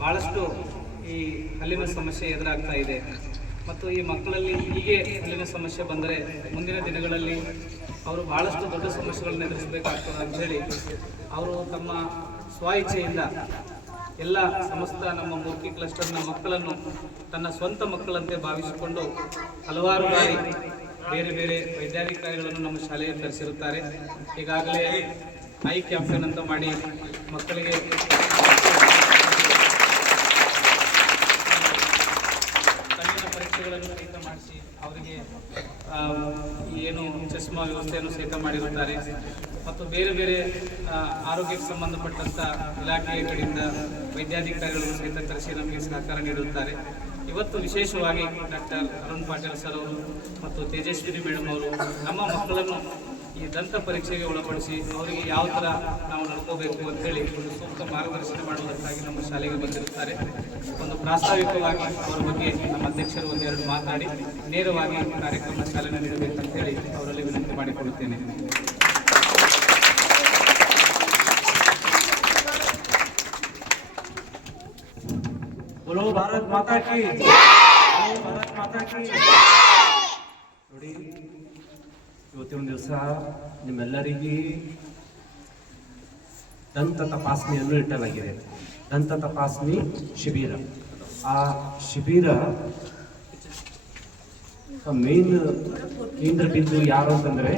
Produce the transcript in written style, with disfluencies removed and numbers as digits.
ಭಾಳಷ್ಟು ಈ ಹಲ್ಲಿನ ಸಮಸ್ಯೆ ಎದುರಾಗ್ತಾ ಇದೆ. ಮತ್ತು ಈ ಮಕ್ಕಳಲ್ಲಿ ಹೀಗೆ ಹಲ್ಲಿನ ಸಮಸ್ಯೆ ಬಂದರೆ ಮುಂದಿನ ದಿನಗಳಲ್ಲಿ ಅವರು ಭಾಳಷ್ಟು ದೊಡ್ಡ ಸಮಸ್ಯೆಗಳನ್ನು ಎದುರಿಸಬೇಕಾಗ್ತದೆ ಅಂಥೇಳಿ ಅವರು ತಮ್ಮ ಸ್ವ ಇಚ್ಛೆಯಿಂದ ಎಲ್ಲ ಸಮಸ್ತ ನಮ್ಮ ಮೂರ್ತಿ ಕ್ಲಸ್ಟರ್ನ ಮಕ್ಕಳನ್ನು ತನ್ನ ಸ್ವಂತ ಮಕ್ಕಳಂತೆ ಭಾವಿಸಿಕೊಂಡು ಹಲವಾರು ಬಾರಿ ಬೇರೆ ಬೇರೆ ವೈದ್ಯಾಧಿಕಾರಿಗಳನ್ನು ನಮ್ಮ ಶಾಲೆಗೆ ಕರೆಸಿರುತ್ತಾರೆ. ಈಗಾಗಲೇ ಐ ಕ್ಯಾಂಪೇನ್ ಅಂತ ಮಾಡಿ ಮಕ್ಕಳಿಗೆ ಕಣ್ಣಿನ ಪರೀಕ್ಷೆಗಳನ್ನು ಸಹಿತ ಮಾಡಿಸಿ ಅವರಿಗೆ ಏನು ಚಸ್ಮಾ ವ್ಯವಸ್ಥೆಯನ್ನು ಸಹಿತ ಮಾಡಿರುತ್ತಾರೆ. ಮತ್ತು ಬೇರೆ ಬೇರೆ ಆರೋಗ್ಯಕ್ಕೆ ಸಂಬಂಧಪಟ್ಟಂಥ ಇಲಾಖೆಯ ಕಡೆಯಿಂದ ವೈದ್ಯಾಧಿಕಾರಿಗಳು ಸಹಿತ ಕರೆಸಿ ನಮಗೆ ಸಹಕಾರ ನೀಡುತ್ತಾರೆ. ಇವತ್ತು ವಿಶೇಷವಾಗಿ ಡಾಕ್ಟರ್ ಅರುಣ್ ಪಾಟೀಲ್ ಸರ್ ಅವರು ಮತ್ತು ತೇಜಸ್ವಿನಿ ಮೇಡಮ್ ಅವರು ನಮ್ಮ ಮಕ್ಕಳನ್ನು ಈ ದಂತ ಪರೀಕ್ಷೆಗೆ ಒಳಪಡಿಸಿ ಅವರಿಗೆ ಯಾವ ಥರ ನಾವು ನಡ್ಕೋಬೇಕು ಅಂತೇಳಿ ಒಂದು ಸೂಕ್ತ ಮಾರ್ಗದರ್ಶನ ಮಾಡುವುದಕ್ಕಾಗಿ ನಮ್ಮ ಶಾಲೆಗೆ ಬಂದಿರುತ್ತಾರೆ. ಒಂದು ಪ್ರಾಸ್ತಾವಿಕವಾಗಿ ಅವರ ಬಗ್ಗೆ ನಮ್ಮ ಅಧ್ಯಕ್ಷರು ಒಂದೆರಡು ಮಾತಾಡಿ ನೇರವಾಗಿ ಕಾರ್ಯಕ್ರಮ ಚಾಲನೆ ನೀಡಬೇಕಂತೇಳಿ ಅವರಲ್ಲಿ ವಿನಂತಿ ಮಾಡಿಕೊಳ್ಳುತ್ತೇನೆ. बोलो भारत माता की, भारत माता की. ನೋಡಿ, ಇವತ್ತಿನ ದಿವಸ ನಿಮ್ಮೆಲ್ಲರಿಗೆ ದಂತ ತಪಾಸಣೆಯನ್ನು ಇಟ್ಟಲಾಗಿದೆ. ದಂತ ತಪಾಸಣೆ ಶಿಬಿರ. ಆ ಶಿಬಿರ ಮೇನ್ ಕೇಂದ್ರ ಬಿಂದು ಯಾರು ಅಂತಂದ್ರೆ